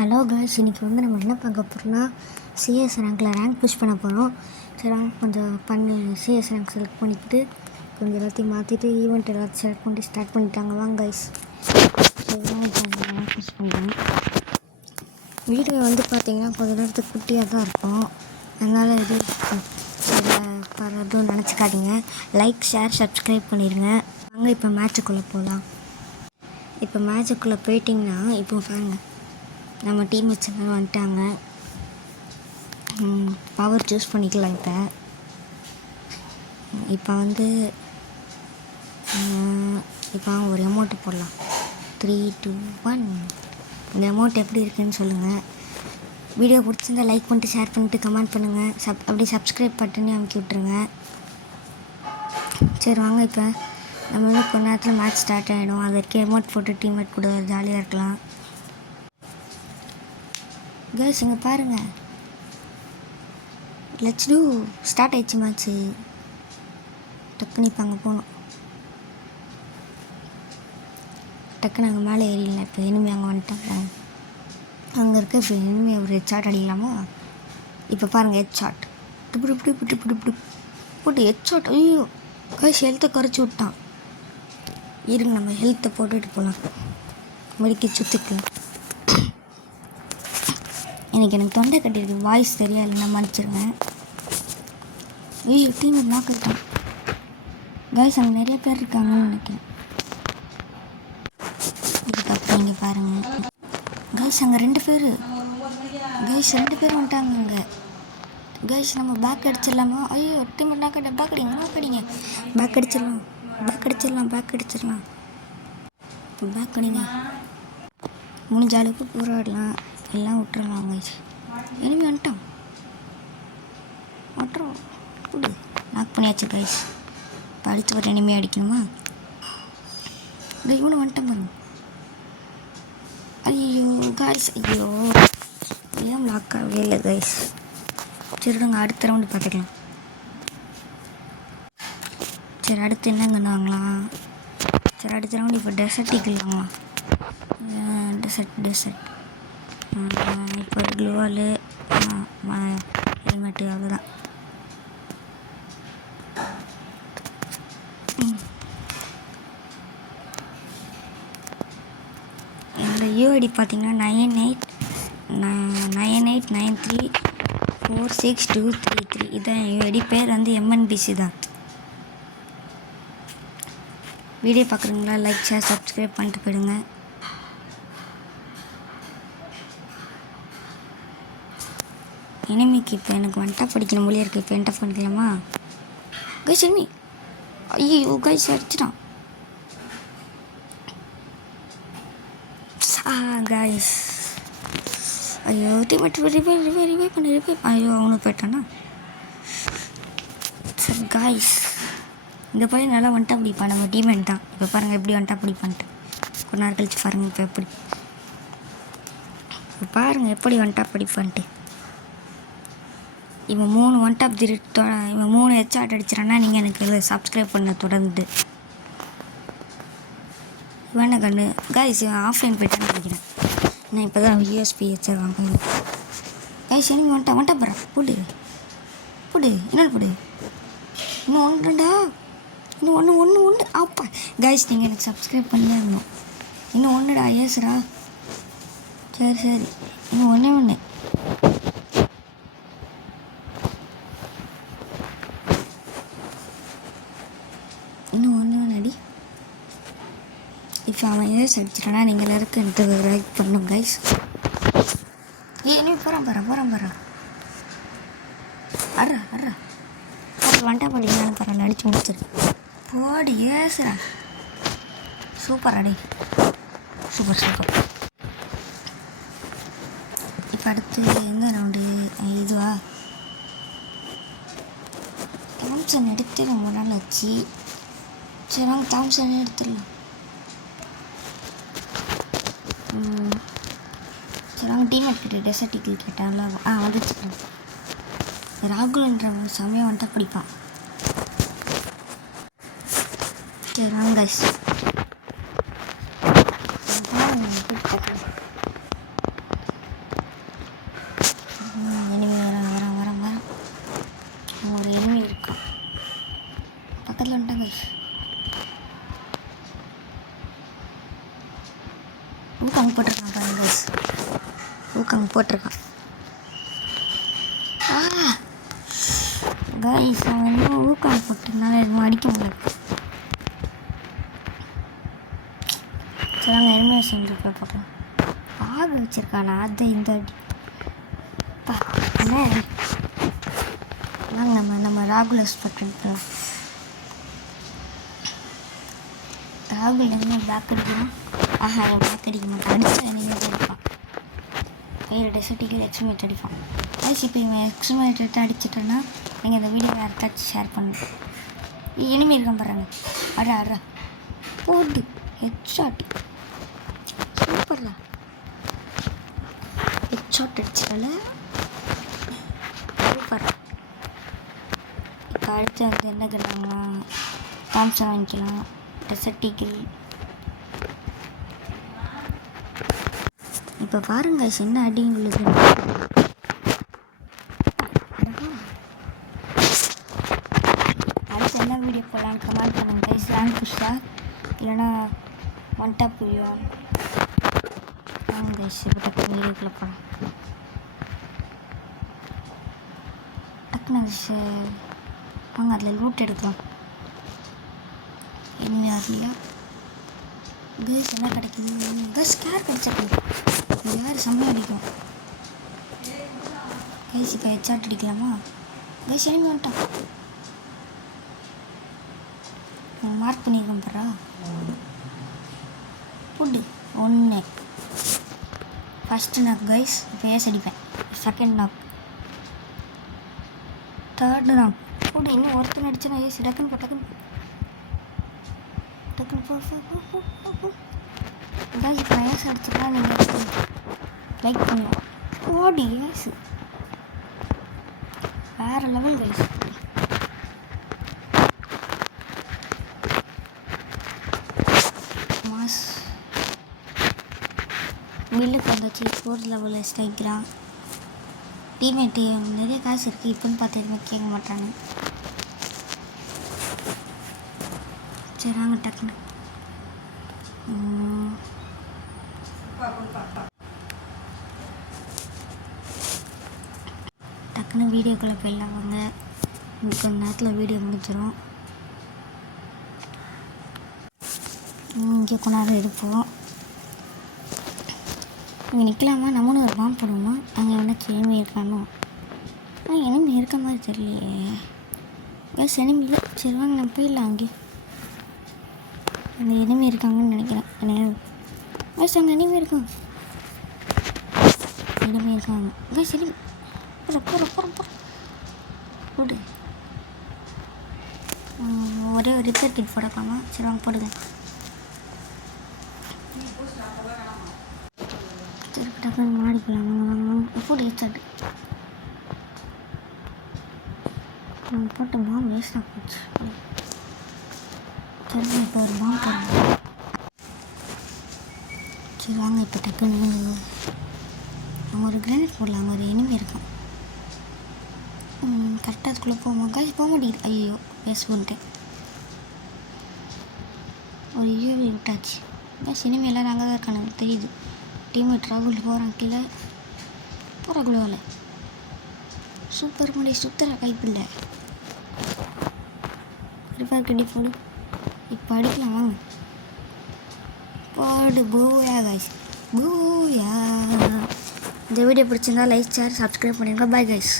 Hello girls, இன்றைக்கி வந்து நம்ம என்ன பார்க்க போகிறோம்னா சிஎஸ் ரேங்கில் ரேங்க் புஷ் பண்ண போகிறோம். சரி, ரேங்க் கொஞ்சம் பண்ணி சிஎஸ் ரேங்க் செலக்ட் பண்ணிக்கிட்டு கொஞ்சம் எல்லாத்தையும் மாற்றிட்டு ஈவெண்ட் எல்லாத்தையும் செலக்ட் பண்ணிட்டு ஸ்டார்ட் பண்ணிட்டாங்க. வாங்க கைஸ், ரேங்க் புஷ் பண்ணுறோம். வீடியோ வந்து பார்த்திங்கன்னா கொஞ்சம் நேரத்துக்கு குட்டியாக தான் இருக்கும், அதனால் இது எதுவும் நினச்சிக்காதீங்க. லைக், ஷேர், சப்ஸ்கிரைப் பண்ணிடுங்க. வாங்க இப்போ மேட்சுக்குள்ளே போகலாம். இப்போ மேட்சுக்குள்ளே போயிட்டிங்கன்னா இப்போ பாருங்கள், நம்ம டீம்மேட்ஸ் எல்லாம் வந்துட்டாங்க. பவர் சூஸ் பண்ணிக்கலாம். இப்போ வந்து ஒரு அமௌண்ட்டு போடலாம். 3, 2, 1. இந்த அமௌண்ட் எப்படி இருக்குதுன்னு சொல்லுங்கள். வீடியோ பிடிச்சிருந்தா லைக் பண்ணிட்டு ஷேர் பண்ணிட்டு கமெண்ட் பண்ணுங்கள். அப்படியே சப்ஸ்கிரைப் பட்டனே அமுக்கி விட்ருங்க. சரி வாங்க, இப்போ நம்ம வந்து கொஞ்ச நேரத்தில் மேட்ச் ஸ்டார்ட் ஆகிடும். அது வரைக்கும் அமௌண்ட் போட்டு டீம்மேட் கூட ஜாலியாக இருக்கலாம். கேர்ள்ஸ் இங்கே பாருங்கள், லெட்ஸ் டூ ஸ்டார்ட் ஆயிடுச்சு மேட்ச்சு. டக்குன்னு இப்போ அங்கே போகணும். டக்குன்னு அங்கே மேலே ஏறிடலாம். இப்போ எனிமி அங்கே வந்துட்டாங்க. அங்கே இருக்க இப்போ எனிமி ஒரு ஹெட் ஷாட் அடிக்கலாமா? இப்போ பாருங்கள், ஹெட் ஷாட் இப்படி போட்டு ஹெட் ஷாட். ஐயோ கேர்ள்ஸ், ஹெல்த்தை குறைச்சி விட்டான். இருங்க, நம்ம ஹெல்த்தை போட்டுட்டு போகலாம். மெடிக்க சுற்றிக்கலாம். எனக்கு தொண்டை கட்டியிருக்கு, வாய்ஸ் தெரியா, இல்லைன்னா மன்னிச்சிருவேன். ஐயோ டீம் நாக்கிட்டான். கேர்ள்ஸ் அங்கே நிறைய பேர் இருக்காங்கன்னு நினைக்கிறேன். இதுக்கப்புறம் இங்கே பாருங்கள் கேர்ள்ஸ், அங்கே 2 பேர் வந்துட்டாங்க. அங்கே கேர்ள்ஸ் நம்ம பேக் அடிச்சிடலாமா? ஐயோ டீம் நாக்கிட்ட பேக் அடிங்க. பேக் அடிச்சிடலாம். பேக் அடிங்க. முடிஞ்ச அளவுக்கு போராடலாம், எல்லாம் விட்டுறலாம். கைஸ் எனிமி வந்துட்டான். நாக் பண்ணியாச்சு கைஸ். இப்போ அடுத்து ஒரு எனிமி அடிக்கணுமா? இவனு வந்துட்டான் பாருங்க. ஐயோ கைஸ், ஏன் லாக் ஆகவே இல்லை கைஸ். சரிடுங்க, அடுத்த ரவுண்டு பார்த்துக்கலாம். சரி, அடுத்து என்னங்கன்னு வாங்கலாம். சரி, அடுத்த ரவுண்டு இப்போ டெசர்ட் வாங்கலாம். டெசர்ட் இப்போ க்ளூவாலு ஹெல்மெட்டு அவ்வளோதான். என்னோடய யூஐடி பார்த்தீங்கன்னா 9893462233. இதான் யூஐடி. பேர் வந்து எம்என்பிசி தான். வீடியோ பார்க்குறீங்களா? லைக், ஷேர், சப்ஸ்கிரைப் பண்ணிட்டு போயிடுங்க. எனிமிக்கு இப்போ எனக்கு வந்துட்டா படிக்கணும் மொழியாக இருக்குது. இப்போ என்டா பண்ணிக்கலாமா? கைஸ் எனிமி, ஐயோ கைஸ் அடிச்சிட்டான். கைஸ் ஐயோ டீமேட் ரிவைவ் பண்ணி ஐயோ அவனும் போயிட்டானா? சரி கைஸ், இந்த பையன் நல்லா வந்துட்டா பிடிப்பான். நம்ம டீமேட் தான். இப்போ பாருங்கள் எப்படி வந்துட்டா பிடிப்பான்ட்டு. கொஞ்ச நேரம் கழிச்சு பாருங்கள். இப்போ பாருங்கள் எப்படி வந்துட்டா பிடிப்பான்ட்டு. இவன் 3 ஒன் டாப் இவன் 3 ஹெட்ஷாட் அடிச்சிடறான்னா நீங்கள் எனக்கு சப்ஸ்கிரைப் பண்ண தொடர்ந்து. வேணா கண்ணு கைஸ், இவன் ஆஃப்லைன் போய்ட்டான்னு நினைக்கிறேன். நான் இப்போ தான் யூஎஸ்பி ஹெட்செட் வாங்க. கைஸ் இனிமே வந்துட்டா போகிறேன். போடு இன்னொன்று போடு. இன்னும் ஒன்றுடா. இன்னும் ஒன்று அப்பா. கைஸ் நீங்கள் எனக்கு சப்ஸ்கிரைப் பண்ணி ஆகணும். இன்னும் ஒன்றுடா. ஏசுடா. சரி இன்னும் ஒன்றே. இன்னும் ஒன்று அடி. இப்போ அவன் ஏஸ் அடிச்சிட்டானா நீங்கள் எல்லாருக்கும் எனக்கு லைக் பண்ணணும் கைஸ். நீ போகிறான் அட்ரா வண்டா படிக்கலான்னு பரவாயில்ல, அடிச்சு முடிச்சிரு. போடி ஏசுறா. சூப்பர் அடி, சூப்பர். இப்போ அடுத்து எந்த ரவுண்டு? இதுவா? தாம்சன் எடுத்து ரொம்ப நாள் ஆச்சு. சரி வாங்க தாம்சன் எடுத்துடலாம். சரி வாங்க டீமேட் கிட்ட டெசர்ட் கேட்டால வந்துச்சுக்கிறேன். ராகுல்ன்ற சமயம் வந்துட்டா பிடிப்பான். சரி வாங்க கைஸ். ஊக்காங்க போட்டிருக்கான் பாருங்க கைஸ். ஊக்காங்க போட்டிருக்கான். கைஸ் அவன் இன்னும் ஊக்காங்க போட்டிருந்தாலும் எதுவும் அடிக்க முடியல. சரி நாங்கள் எனிமேஷன் போய் பார்க்கலாம். ஆக வச்சுருக்கானா அதை இந்த அடி என்ன நாங்கள் நம்ம ராகுல் எக்ஸ்பெக்ட் பண்ணலாம். ராகுல் என்ன பேக் அடிக்கணும். பேக் அடிக்க மாட்டான். அடித்தா என்ன அடிப்பான். கையில் டெசர்ட்டிக்கல் எக்ஸ்மேட் அடிப்பான். கைஸ் இப்போ இவன் எக்ஸ்மேட் எடுத்து அடிச்சிட்டோன்னா நீங்கள் இந்த வீடியோ யார்த்தாச்சும் ஷேர் பண்ணுங்க. இனிமே இருக்கான் பாருங்க. அடா போட்டு ஹெட்ஷாட் சூப்பர்ல. ஹெட்ஷாட் அடிச்சால சூப்பர். இப்போ அடுத்து வந்து என்ன கேட்டாங்கன்னா தாம்சன் வாங்கிக்கலாம். டெசர்ட்டிக்கல் இப்போ பாருங்க என்ன அடி உங்களுக்கு. அடுத்து என்ன வீடியோ போடலான்னு கமெண்ட் பண்ணுங்க கைஸ். ரேங்க் புஷ்ஷா இல்லைன்னா ஒன் டாப் வீடியோ வாங்க கைஸ். இப்போ டக்குனு வீடியோக்குள்ளே போகலாம். டக்குனு வாங்க அதில் லூட் எடுக்கலாம். என்ன அதுலையா கைஸ் என்ன கிடைக்குது. கைஸ் ஸ்கேர் கிடைச்சிருக்கு. யார் செம்மையாக அடிக்கும் கைஸ். இப்போ ஹெட்ஷாட் அடிக்கலாமா கைஸ். எனிமி வந்துட்டான். மார்க் பண்ணியிருக்கேன் பாரா. ஃபுட்டு ஒன்று ஃபஸ்ட்டு நாக் கைஸ். இப்போ ஏஸ் அடிப்பேன். Second knock, third knock. Food இன்னும் ஒருத்தன் அடிச்சு நான் ஏசி டக்குன்னு டக்குன்னு போ கைஸ். இப்போ ஏஸ் அடிச்சுக்கலாம். நீங்கள் லைக் பண்ணுவோம். ஓடி ஏஸ் வேறு லெவல் கைஸ். மாஸ் பில்லுக்கு வந்தாச்சு. 4th லெவலில் ஸ்ட்ரைக்கிறான். டீம்மேட்டு நிறைய காசு இருக்குது. இப்போன்னு பார்த்து எதுவுமே கேட்க மாட்டாங்க. சரி வாங்க டக்குன்னு டக்குன்னு வீடியோக்குள்ளே போயிடலாம் வாங்க. கொஞ்ச நேரத்தில் வீடியோ முடிச்சிடும். இங்கே கொண்டாந்து இருப்போம். இங்கே நிற்கலாமா? நம்மளும் ஒரு பாம்பு போடுவோமா? அங்கே எவனாச்சும் எனிமி இருக்கானோ? எனிமி இருக்க மாதிரி தெரியலையே. கேஸ் எனிமி இல்லை. சரி வாங்க நம்ம போயிடலாம். அங்கே அந்த எனிமி இருக்காங்கன்னு நினைக்கிறேன். கேஸ் அங்கே எனிமி இருக்காங்க. எனிமி இருக்காங்க கேஸ். எனிமி போடு. ஒரே ஒரு ரிப்பேர் கிட் போடப்பாமா. சரி வாங்க போடுங்க. சரி டக்குனு முன்னாடி போகலாம். ஃபுட் ஏற்றாட்டு போட்ட பாம்பு வேஸ்ட்டாக போச்சு. சரி இப்போ ஒரு பாம்பு போடலாம். சரி வாங்க இப்போ டக்குன்னு அவங்க ஒரு கிரானைட் போடலாம். ஒரு எனிமி இருக்கான். கரெக்டாக அதுக்குள்ளே போவோம். காய்ச்சி போக மாட்டேங்குது. ஐயோ வேஸ்ட் பண்ணிட்டேன். ஒரு யூவி விட்டாச்சு. சினிமா எல்லாம் நாங்கள் தான் இருக்கானு தெரியுது. டீம்மேட் ராகுல் போகிறான். கீழே போகிறாக்குள்ள சூப்பர் முடி சுத்தர கைப்பில்லை. ரிப்பேர் கட்டி போடு. இப்போ அடிக்கலாம் வாங்க. போடு பூயா கைஸ் பூயா. இந்த வீடியோ பிடிச்சிருந்தா லைக் ஷேர் சப்ஸ்கிரைப் பண்ணிடுங்க. Bye guys.